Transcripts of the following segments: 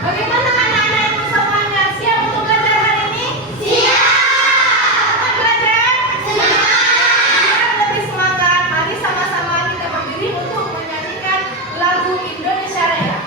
Bagaimana anak-anakku semuanya? Siap untuk belajar hari ini? Siap! Semangat belajar? Semangat! Lebih semangat. Mari sama-sama kita berdiri untuk menyanyikan lagu Indonesia Raya.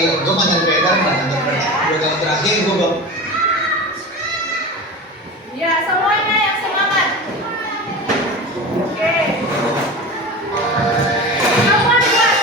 Gue mantan peter, udah terakhir gue belum. Ya, semuanya yang semangat. Oke. Kapan buat?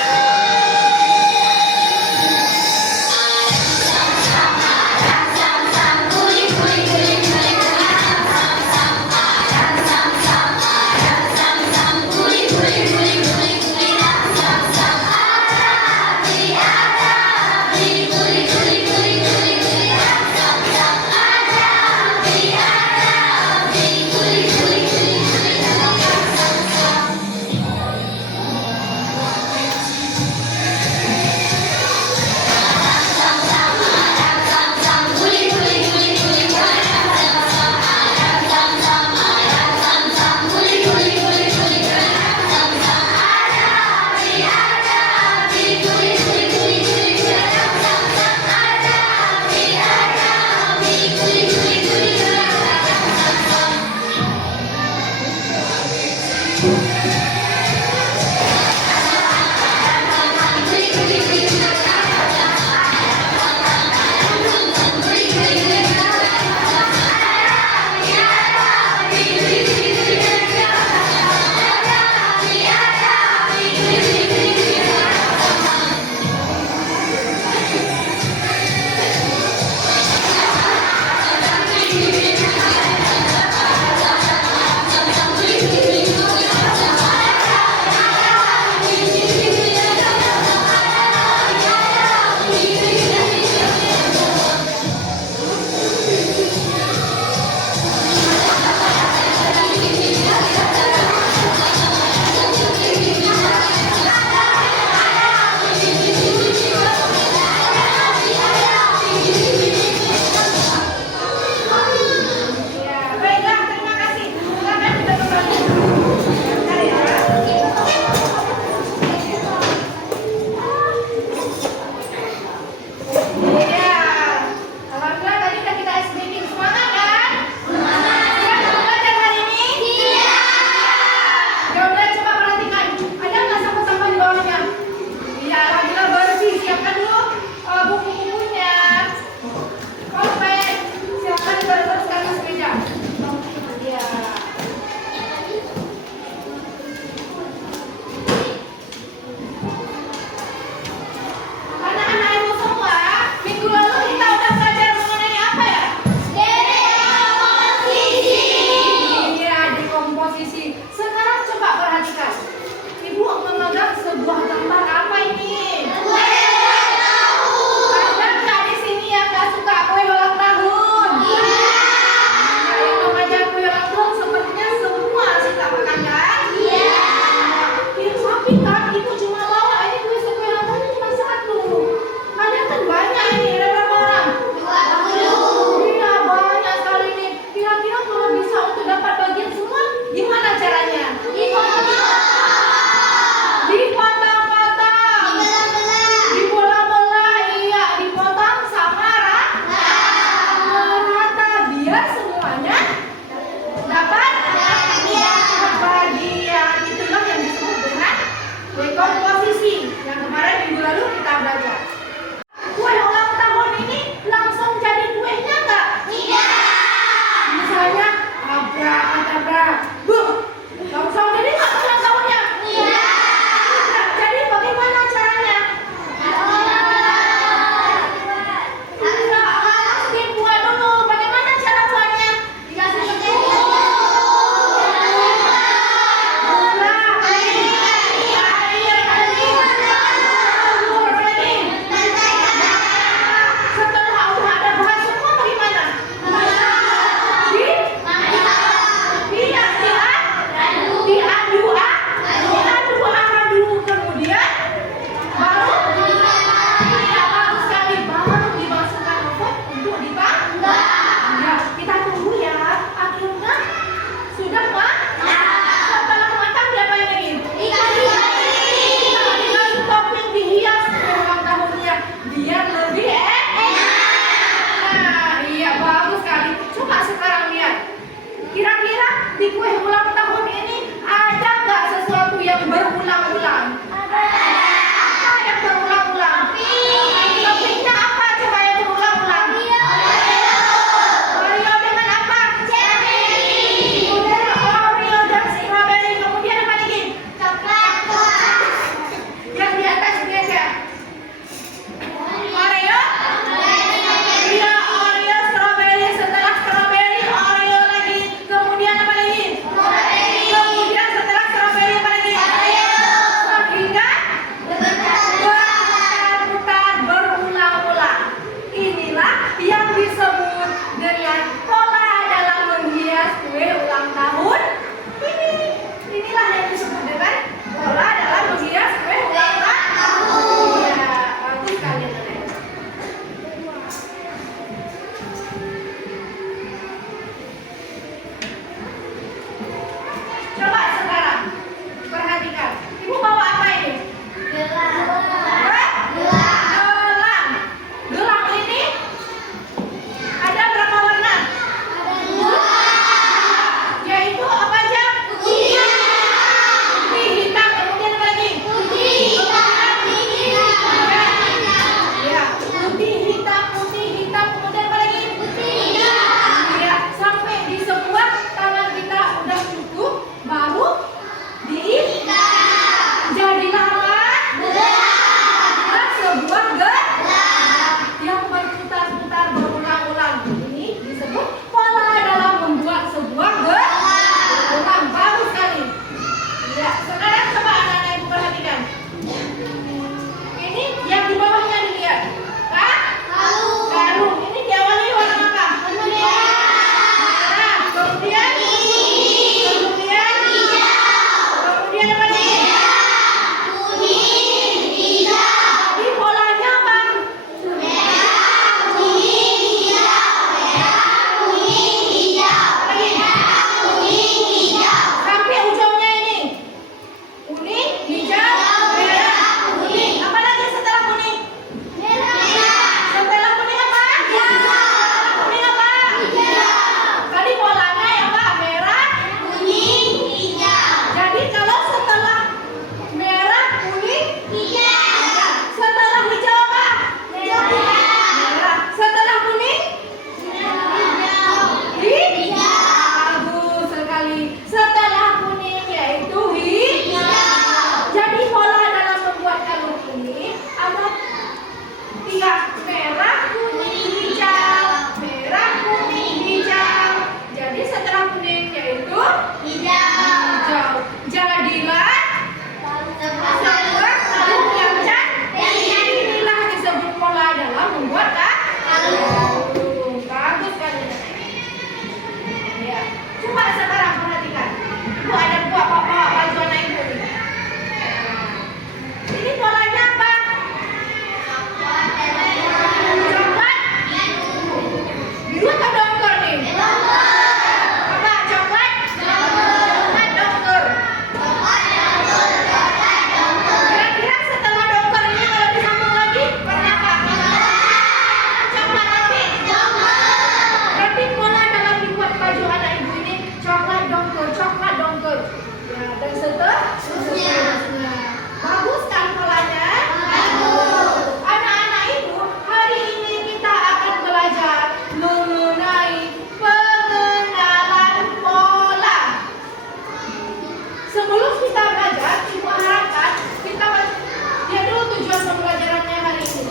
tujuan pembelajarannya hari ini?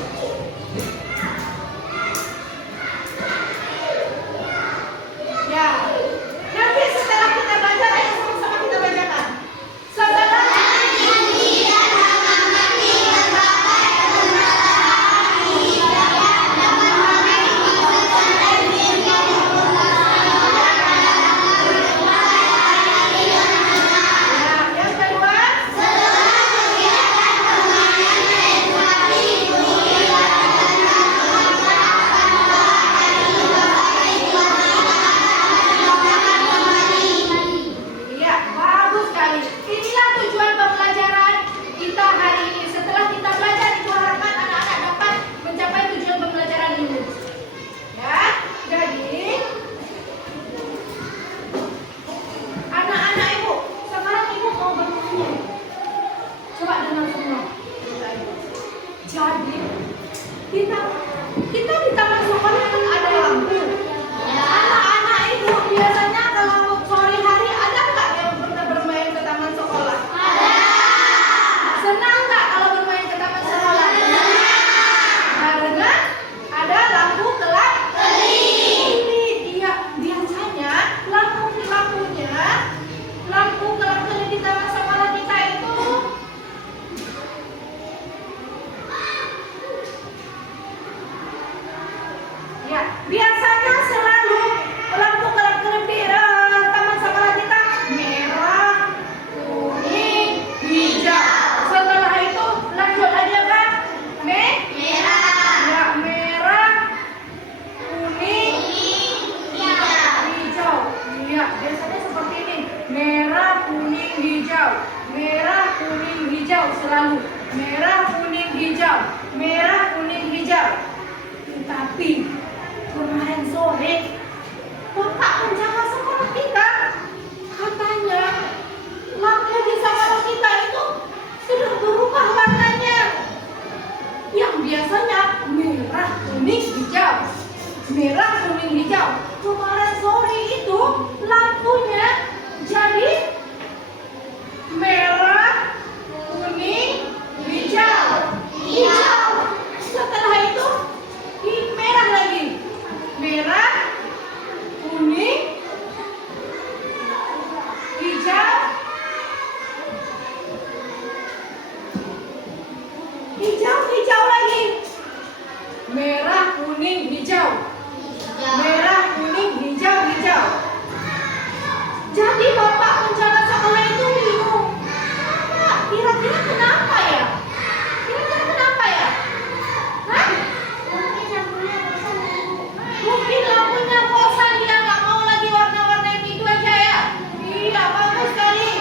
Ya, nanti setelah kita belajar, ayo sama-sama kita bacakan. Setelah yang kedua, iya, bagus sekali. Inilah tujuan pembelajaran kita hari ini. Setelah kita belajar, itu harapan anak-anak dapat mencapai tujuan pembelajaran ini. Ya, jadi anak-anak ibu, sekarang ibu mau bertanya. Coba dengar semua. Jadi kita di taman sekolah kan ada lampu. Anak-anak ibu biasanya kalau sore hari ada nggak yang pernah bermain ke taman sekolah? Ada. Senang nggak kalau bermain ke taman sekolah? Karena ada lampu kelap. Ini dia biasanya lampu kelap-kelip di taman sekolah kita itu ya, biasanya selalu lampu kelap-kelip di taman sekolah kita merah, kuning, hijau. Setelah itu lanjut aja kan? Merah. Ya, merah, kuning, hijau. Iya, biasanya seperti ini. Merah, kuning, hijau. Merah, kuning, hijau selalu. Merah, kuning, hijau. Merah, kuning, hijau. Tapi kemarin sore Bapak penjaga sekolah kita katanya lampu di sekolah kita itu sudah berubah warnanya. Yang biasanya merah, kuning, hijau. Merah, kuning, hijau. Kemarin sore itu lampunya jadi merah, kuning, hijau. Hijau. Setelah itu merah lagi. Merah, kuning, hijau. Hijau lagi. Merah, kuning, hijau. Merah, kuning, hijau. Jadi Bapak penjaga sekolah itu bingung. Kira-kira kenapa ya? Hah? Mungkin lampunya bosan, dia nggak mau lagi warna-warna yang itu aja ya. Iya, bagus sekali.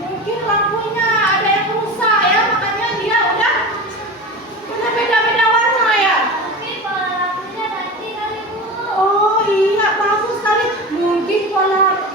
Mungkin lampunya ada yang rusak ya, makanya dia udah beda-beda warna ya. Oh iya, bagus sekali. Mungkin pola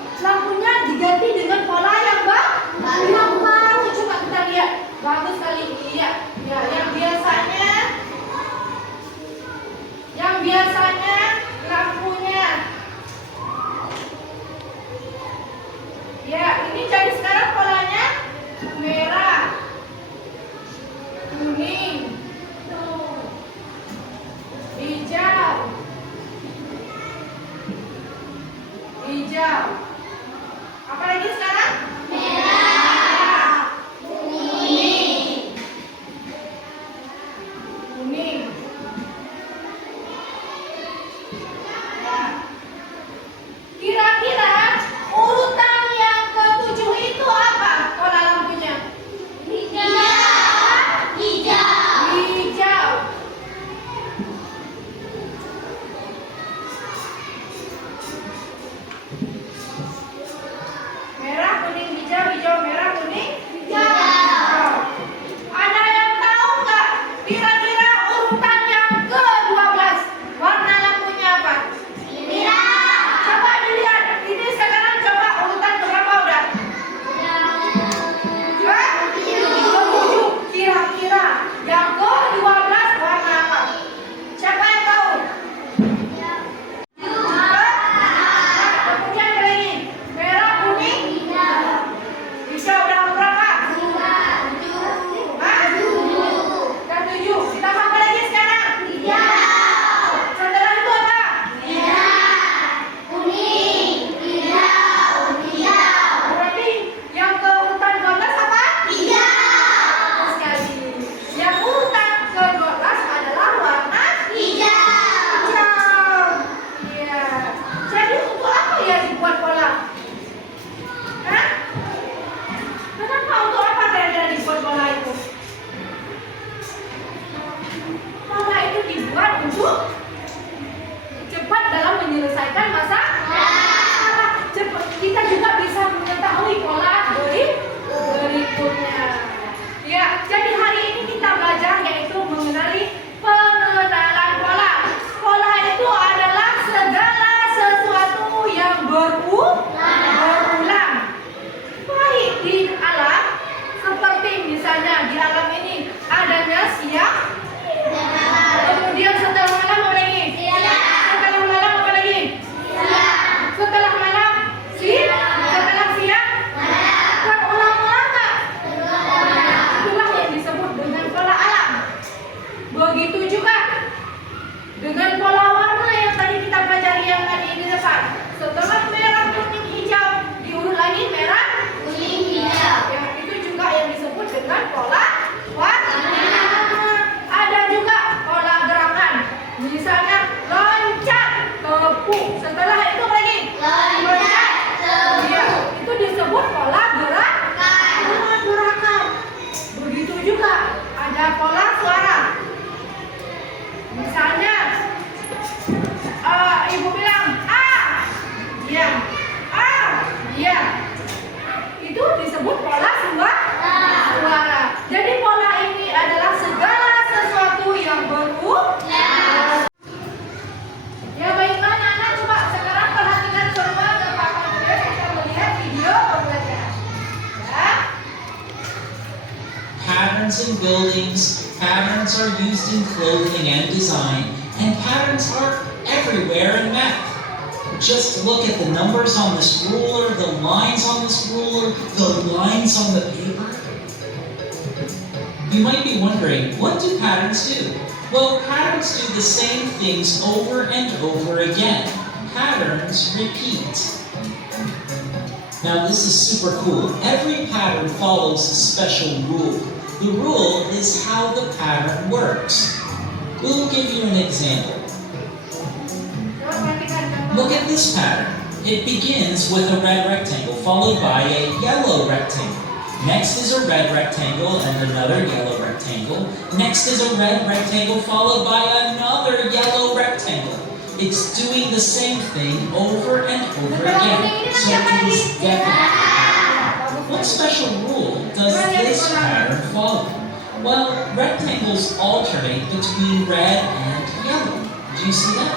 ada pola suara. Misalnya, ibu bilang A, iya, A, iya. Itu disebut pola suara. Jadi pola ini adalah segala sesuatu yang berulang. Ya baiklah anak-anak, coba sekarang perhatikan semua ke Pak Andre, kita melihat video pembelajaran. Ya. Patterns in buildings, patterns are used in clothing and design, and patterns are everywhere in math. Just look at the numbers on this ruler, the lines on this ruler, the lines on the paper. You might be wondering, what do patterns do? Well, patterns do the same things over and over again. Patterns repeat. Now this is super cool. Every pattern follows a special rule. The rule is how the pattern works. We'll give you an example. Look at this pattern. It begins with a red rectangle followed by a yellow rectangle. Next is a red rectangle and another yellow rectangle. Next is a red rectangle followed by another yellow rectangle. It's doing the same thing over and over again. So it is definitely. What special rule does this pattern follow? Well, rectangles alternate between red and yellow. Do you see that?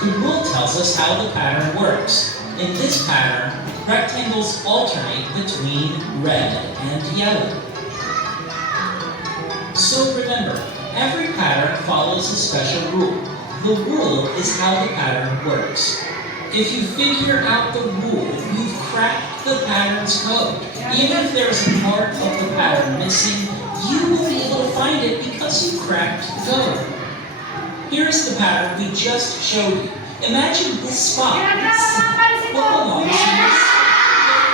The rule tells us how the pattern works. In this pattern, rectangles alternate between red and yellow. So remember, every pattern follows a special rule. The rule is how the pattern works. If you figure out the rule, you've cracked the pattern's code. Even if there's a part of the pattern missing, you will be able to find it because you cracked the code. Here's the pattern we just showed you. Imagine this spot. What belongs to this?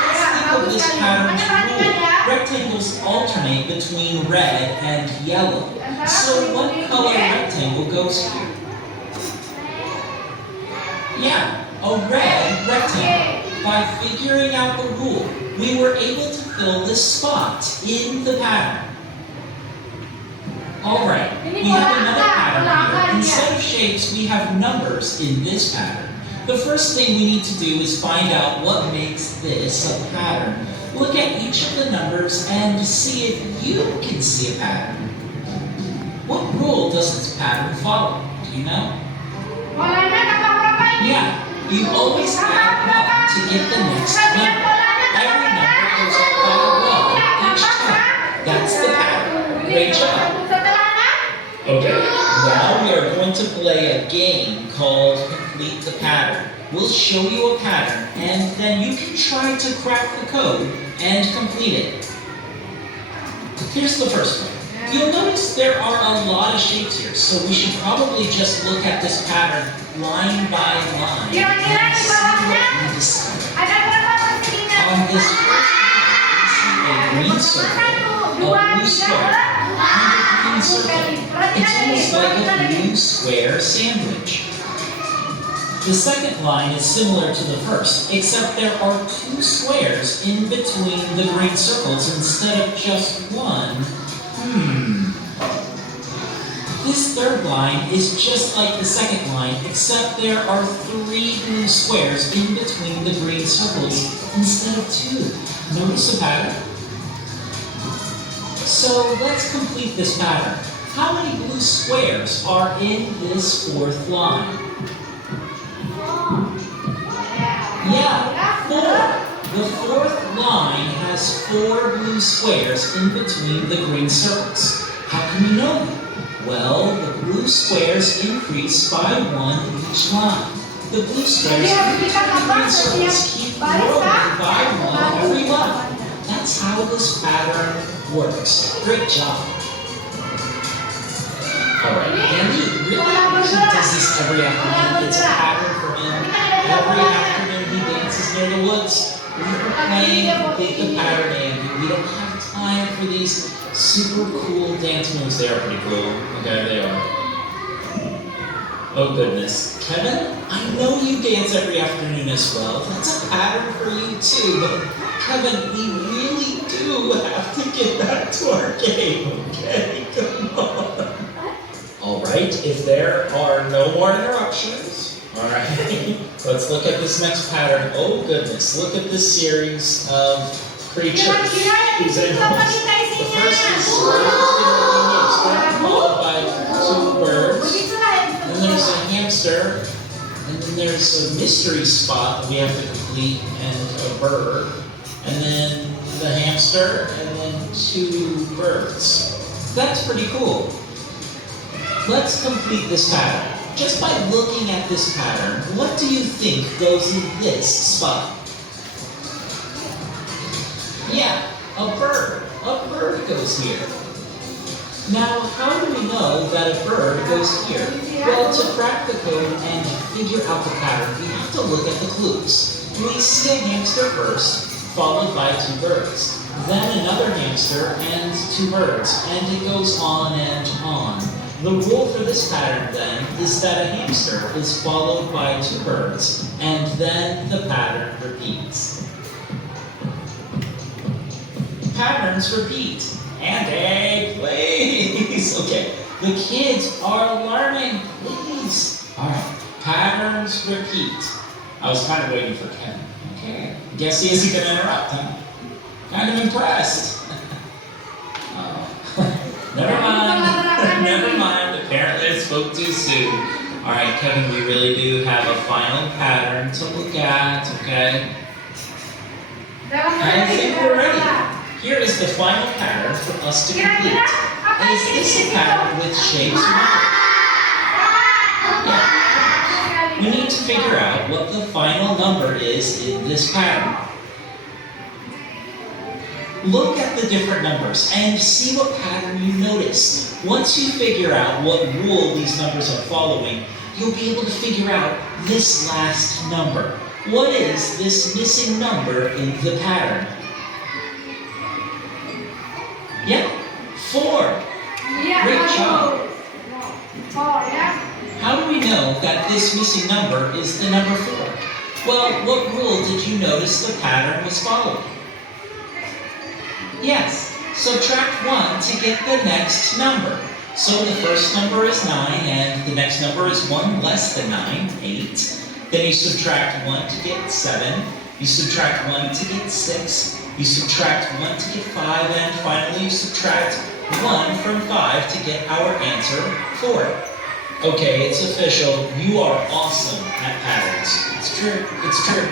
Let's think of this pattern's rule. Rectangles alternate between red and yellow. So what color rectangle goes here? Yeah, a red rectangle. By figuring out the rule, we were able to fill this spot in the pattern. Alright, we have another pattern here. Instead of shapes, we have numbers in this pattern. The first thing we need to do is find out what makes this a pattern. Look at each of the numbers and see if you can see a pattern. What rule does this pattern follow? Do you know? Yeah, you always add 1 to get the next number. Every number goes up by 1 each time. That's the pattern. Great job. Okay, now we are going to play a game called Complete the Pattern. We'll show you a pattern, and then you can try to crack the code and complete it. Here's the first one. You'll notice there are a lot of shapes here, so we should probably just look at this pattern line by line and see what we decide. On this first line, we see a green circle, a blue square, and a green circle. It's almost like a blue square sandwich. The second line is similar to the first, except there are 2 squares in between the green circles instead of just 1. This third line is just like the second line, except there are 3 blue squares in between the green circles instead of 2. Notice the pattern? So let's complete this pattern. How many blue squares are in this 4th line? Yeah, 4. The 4th line has 4 blue squares in between the green circles. How can we know that? Well, the blue squares increase by 1 each line. The blue squares in between the green circles keep growing by 1 every line. That's how this pattern works. Great job. Alright, Andy really does this every afternoon. It's a pattern for him. Every afternoon he dances near the woods. We are playing Complete the Pattern, Andy. We don't have time for these super cool dance moves. They are pretty cool. Okay, they are. Oh goodness. Kevin, I know you dance every afternoon as well. That's a pattern for you too. But Kevin, we really do have to get back to our game, okay? Come on. right, if there are no more interruptions, all right, let's look at this next pattern. Oh goodness, look at this series of creatures. Kira-kira yang These disitu apa animals. kita The isinya? first is followed by two birds. Begitulah yang Then there's disebut a hamster, and then there's a mystery spot that we have to complete, and a bird, and then the hamster, and then two birds. That's pretty cool. Let's complete this pattern. Just by looking at this pattern, what do you think goes in this spot? Yeah, a bird. A bird goes here. Now, how do we know that a bird goes here? Well, to crack the code and figure out the pattern, we have to look at the clues. We see a hamster first, followed by two birds. Then another hamster and two birds, and it goes on and on. The rule for this pattern, then, is that a hamster is followed by two birds, and then the pattern repeats. Patterns repeat. Andy, please. Okay, the kids are learning, please. All right, patterns repeat. I was kind of waiting for Ken. Okay, guess he isn't going to interrupt, huh? Kind of impressed. Oh. Never mind. Never mind. Apparently I spoke too soon. All right, Kevin, we really do have a final pattern to look at, okay? I think we're ready. Here is the final pattern for us to complete. Is this a pattern with shapes? Yeah. We need to figure out what the final number is in this pattern. Look at the different numbers and see what pattern you notice. Once you figure out what rule these numbers are following, you'll be able to figure out this last number. What is this missing number in the pattern? Yeah, 4. Great job. How do we know that this missing number is the number 4? Well, what rule did you notice the pattern was following? Yes, subtract 1 to get the next number. So the first number is 9, and the next number is 1 less than 9, 8. Then you subtract 1 to get 7. You subtract 1 to get 6. You subtract 1 to get 5, and finally you subtract 1 from 5 to get our answer 4. Okay, it's official. You are awesome at patterns. It's true. It's true.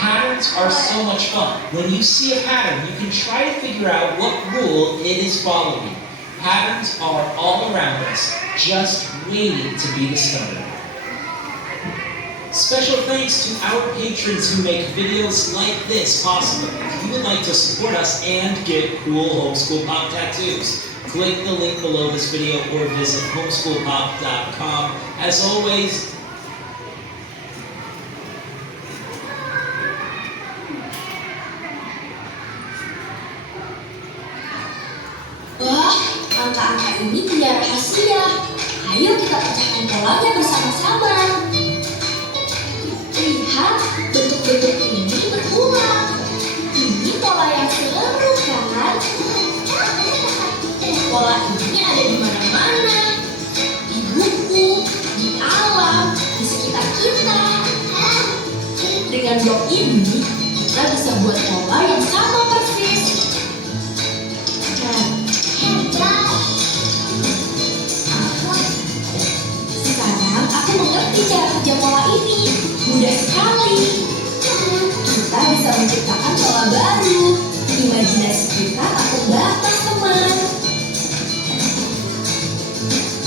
Patterns are so much fun. When you see a pattern, you can try to figure out what rule it is following. Patterns are all around us, just waiting to be discovered. Special thanks to our patrons who make videos like this possible. If you would like to support us and get cool Homeschool Pop tattoos, click the link below this video or visit homeschoolpop.com. As always, wah, angka-angka ini punya rahasia. Ayo kita pecahkan polanya bersama-sama. Lihat, bentuk-bentuk ini berulang. Ini pola yang seru kan? Pola ini ada di mana-mana. Di buku, di alam, di sekitar kita. Dengan blok ini, kita bisa buat pola yang sama persis. Sekarang aku mengerti cara kerja pola ini. Mudah sekali. Kita bisa menciptakan pola baru. Imajinasi kita tak terbatas, teman.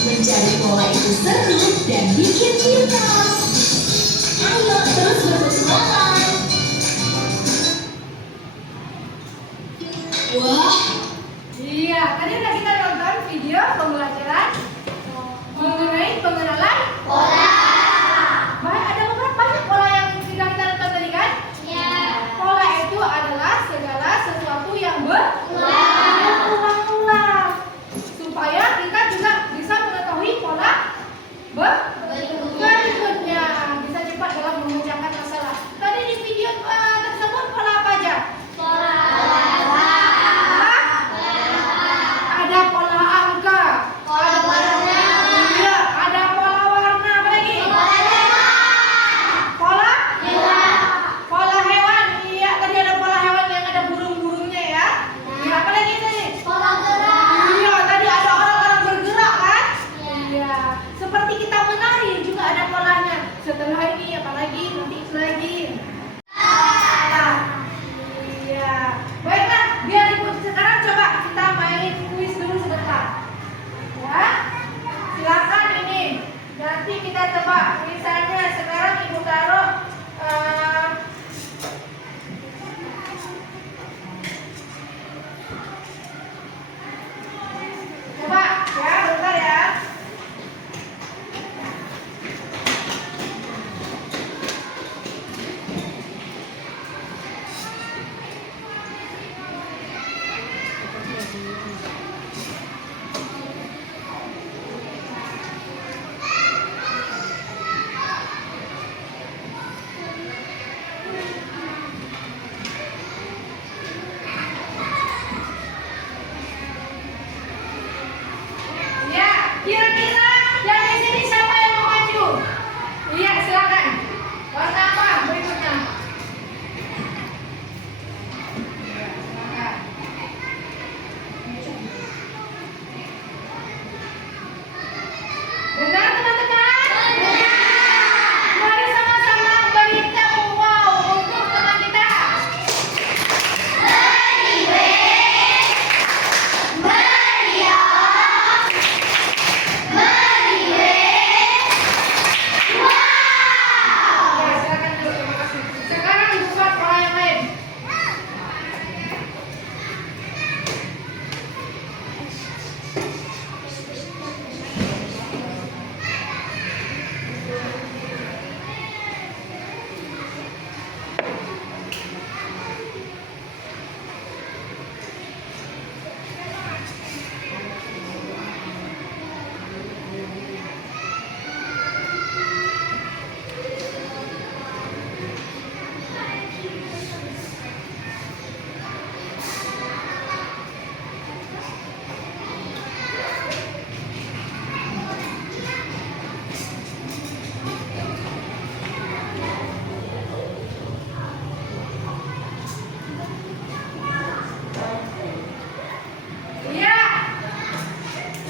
Mencari pola itu seru dan bikin cinta. Ayo terus berpetualang. Wah, Iya, tadi udah kita nonton video pembelajaran mengenai pengenalan pola. Ada banyak pola yang sudah kita nonton tadi kan? Iya. Pola itu adalah segala sesuatu yang berulang-ulang. Supaya kita juga bisa mengetahui pola berikutnya. Bisa cepat dalam mengerjakan masalah. Tadi di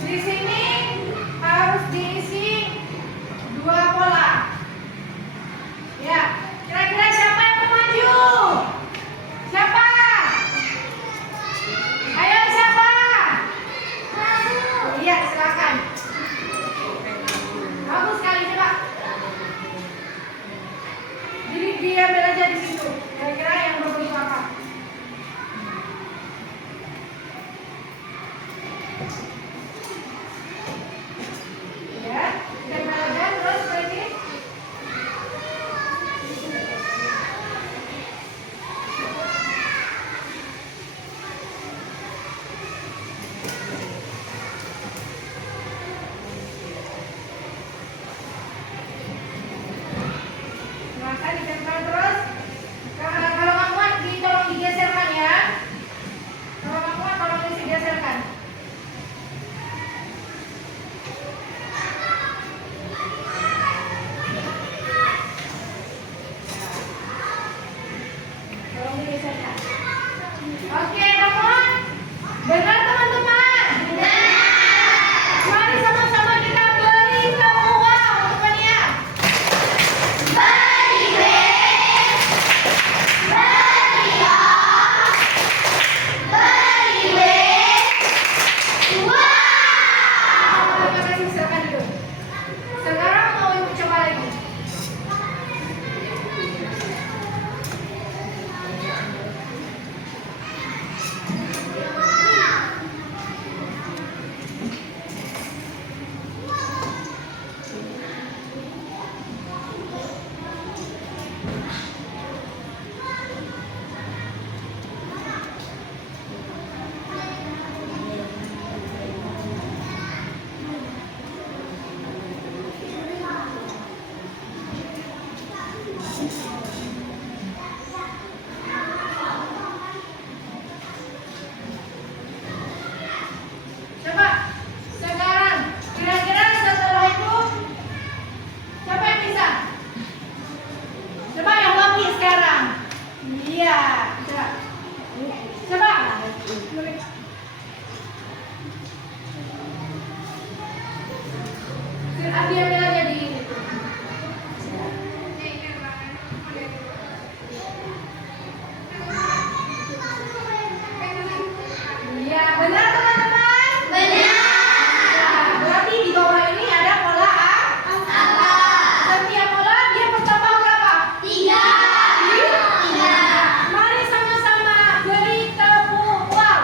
Di sini harus diisi 2 bola. Ya, kira-kira siapa yang mau maju? Siapa? Ayo siapa? Iya, silakan. Bagus sekali, coba. Jadi diambil aja di situ. Kira-kira yang berbentuk apa? Ya, kita aja terus lagi. Maka ditempel terus. Kalau nggak muat, tolong digeserkan ya. Kalau nggak muat, tolong digeserkan. Tolong digeserkan. Oke, teman. Benar teman-teman? Benar. Mari sama-sama kita beri tepuk tangan untuk Mania. Terima kasih, silakan duduk. Sekarang mau ibu coba lagi. Coba sekarang kira-kira setelah itu siapa yang bisa? Coba yang lagi sekarang. Iya, coba. Coba. Ambil aja di situ. Iya, benar teman-teman? Benar. Berarti di bawah ini ada pola A. Setiap pola dia bertambah berapa? 3. Mari sama-sama beri tepuk wow.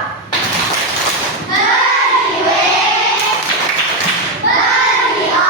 Beri W, beri O,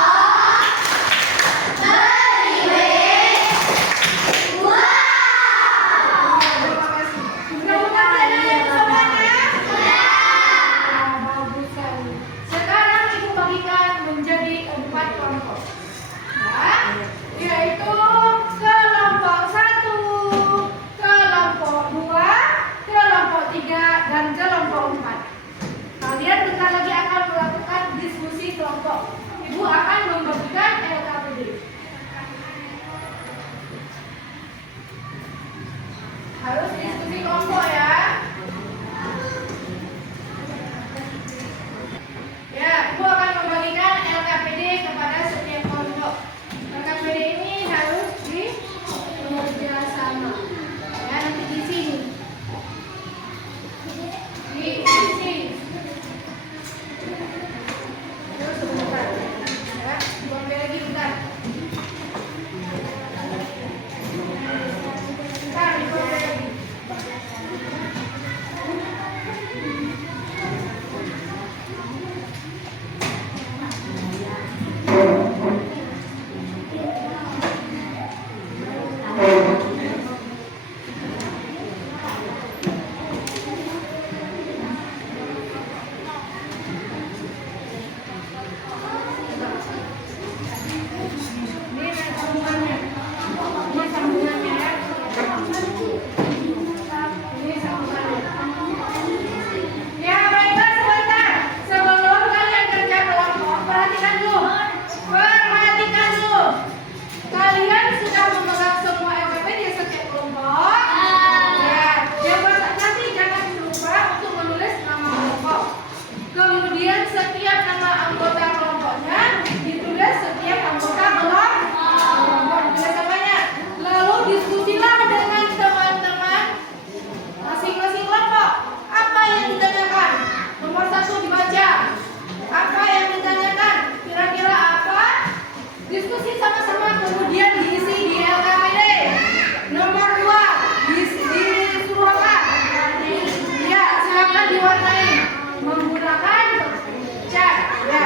anggota kelompoknya, ditulis setiap anggota kelompok. Ditulis namanya. Lalu diskusilah dengan teman-teman masing-masing kelompok. Apa yang ditanyakan? Nomor 1 dibaca. Apa yang ditanyakan? Kira-kira apa? Diskusi sama-sama, kemudian diisi di LKPD. Nomor 2, disuruh apa? Ya, silakan diwarnai menggunakan cat. Ya,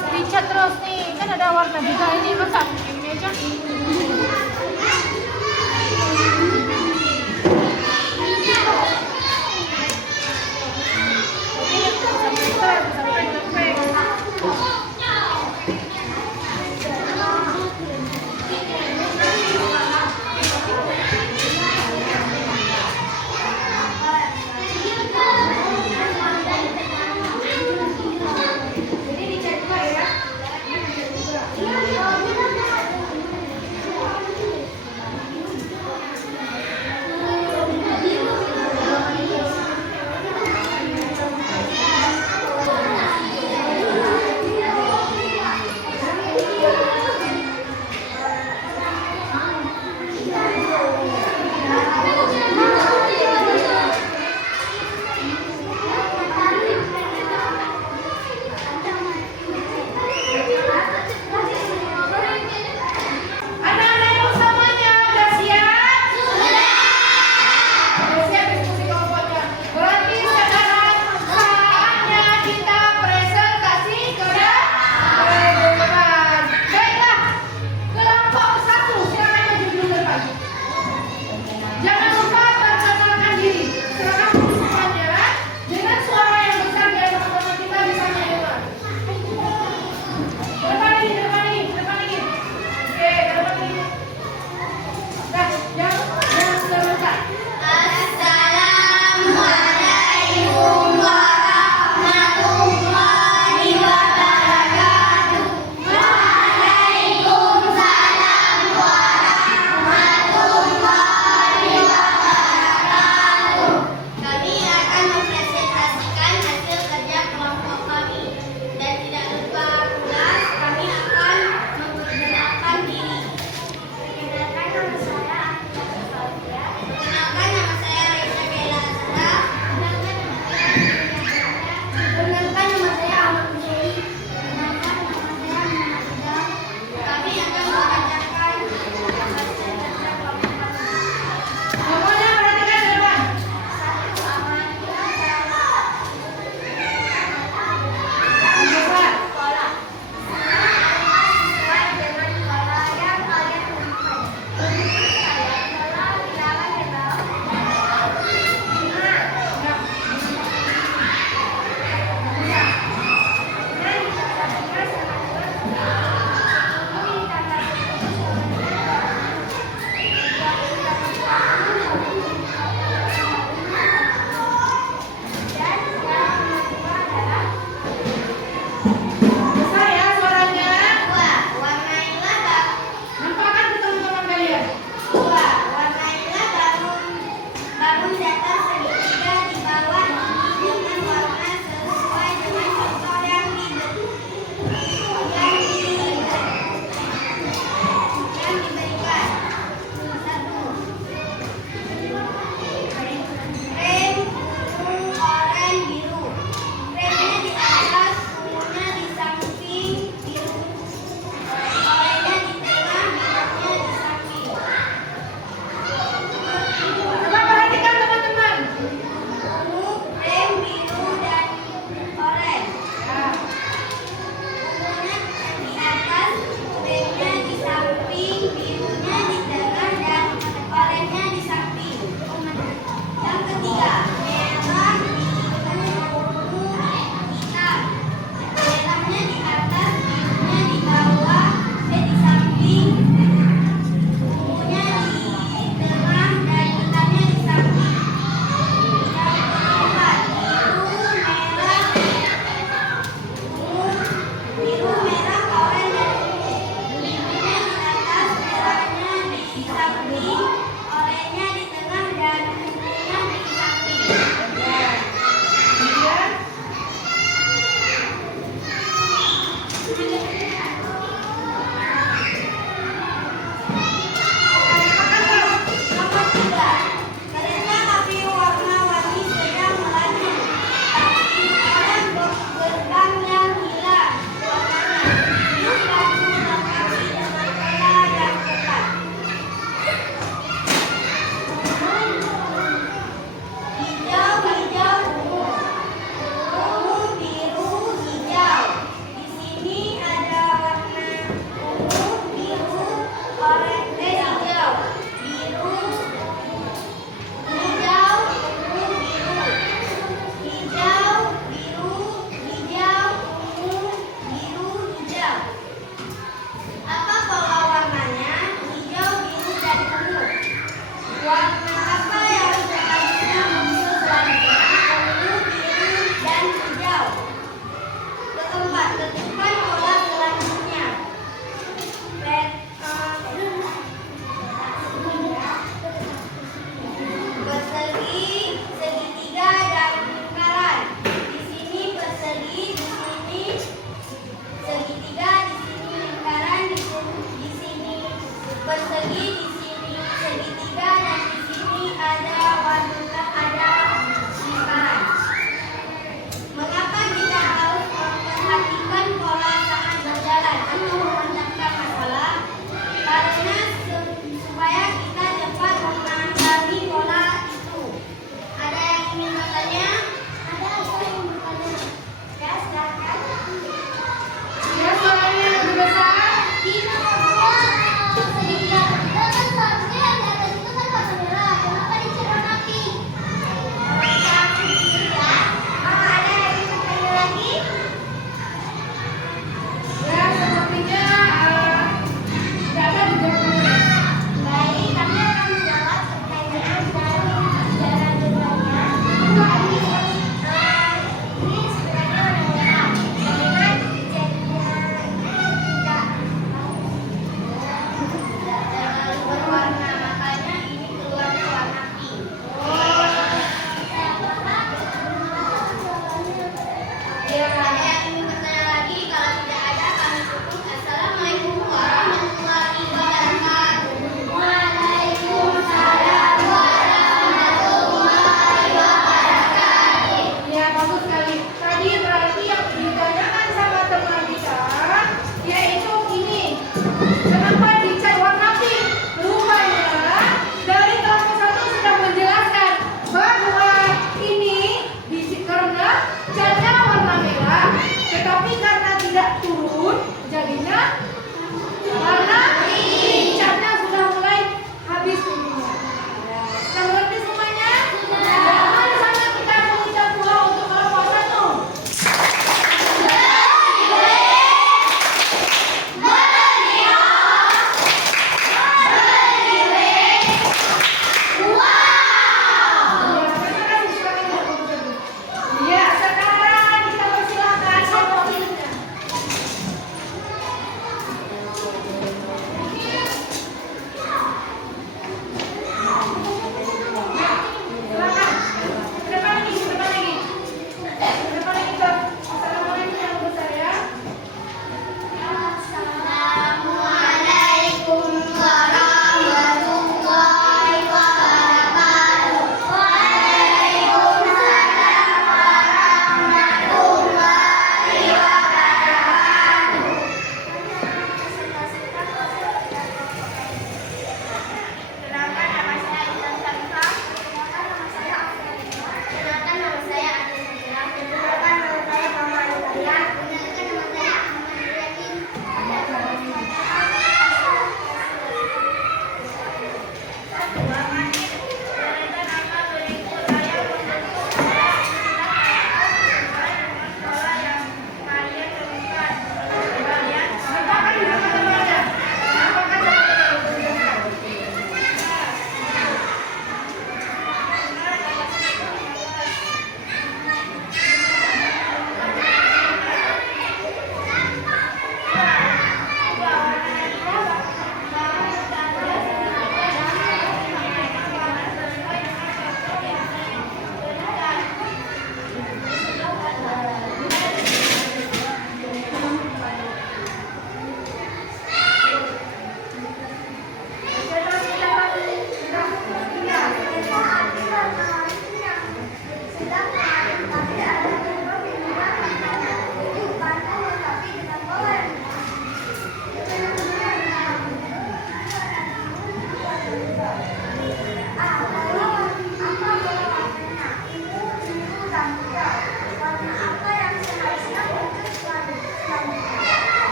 terus, dicat terus nih. Kan ada warna juga ini, masa ini aja. Jadi dicat juga ya.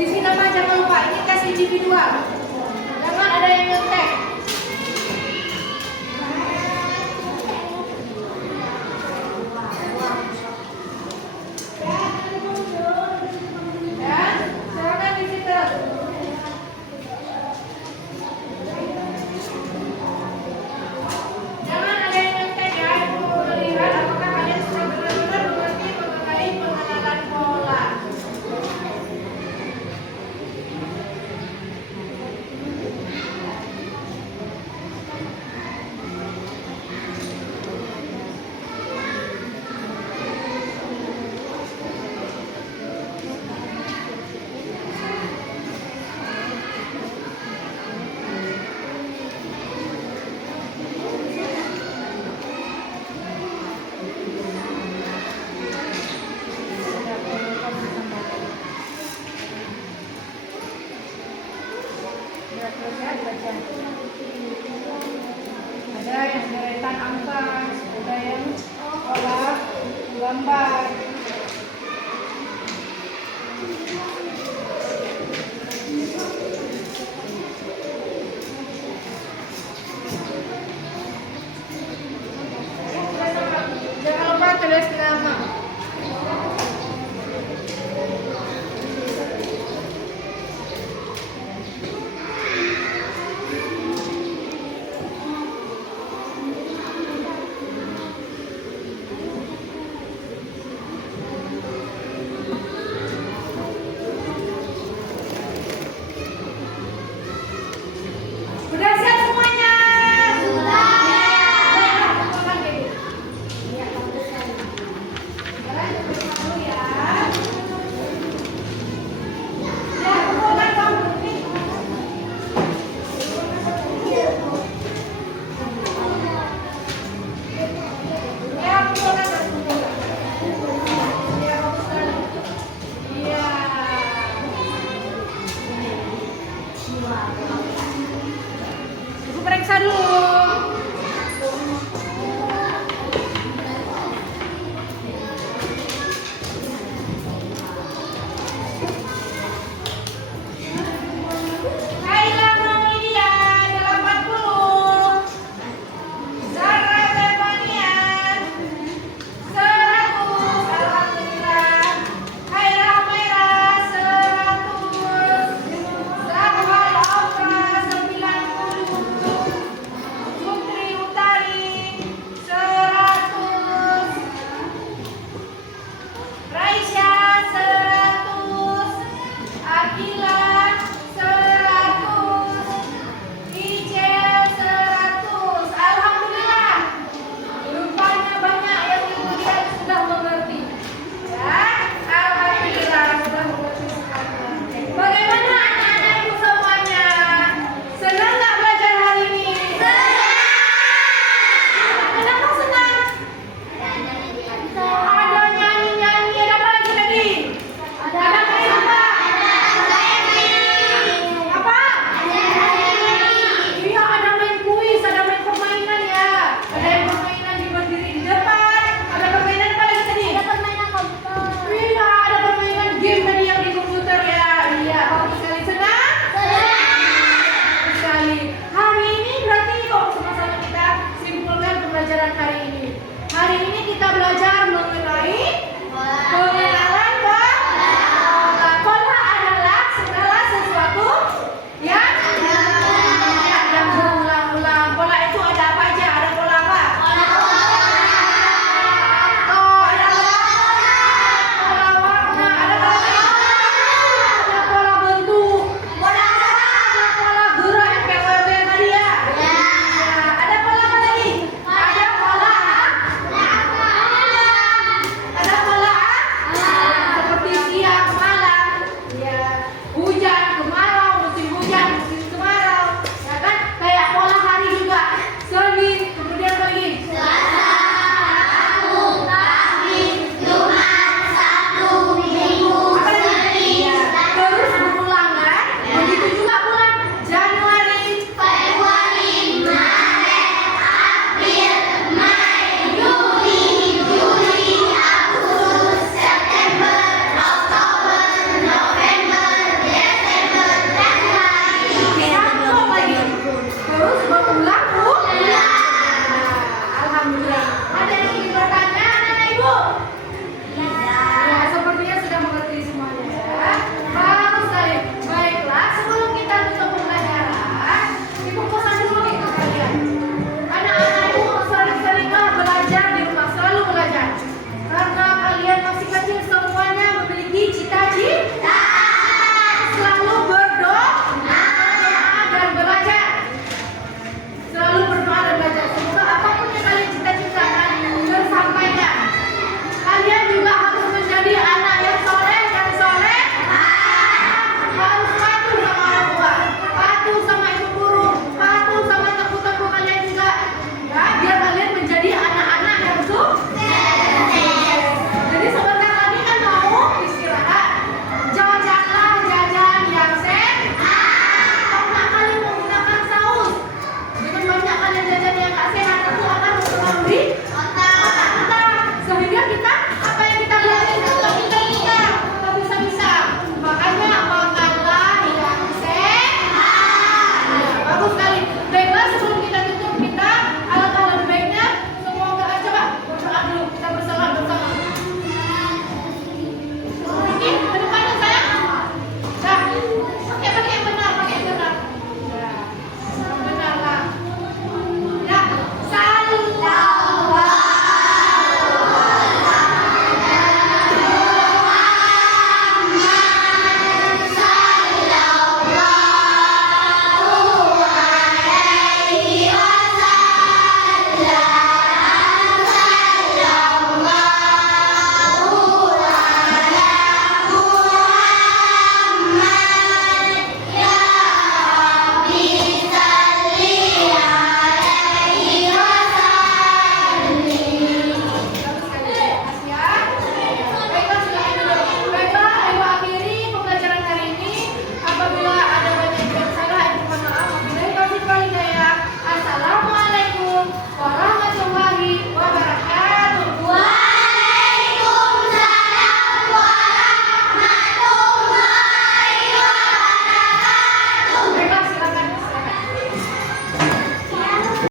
Kondisi nama jangan lupa, ini tes individual. Jangan ada yang nyontek. Ya, silakan visitor. Jangan ada yang nyontek ya, ibu mau melihat apakah kalian sudah benar-benar mengerti mengenai pengenalan pola. Ada yang deretan angka, ada yang pola gambar.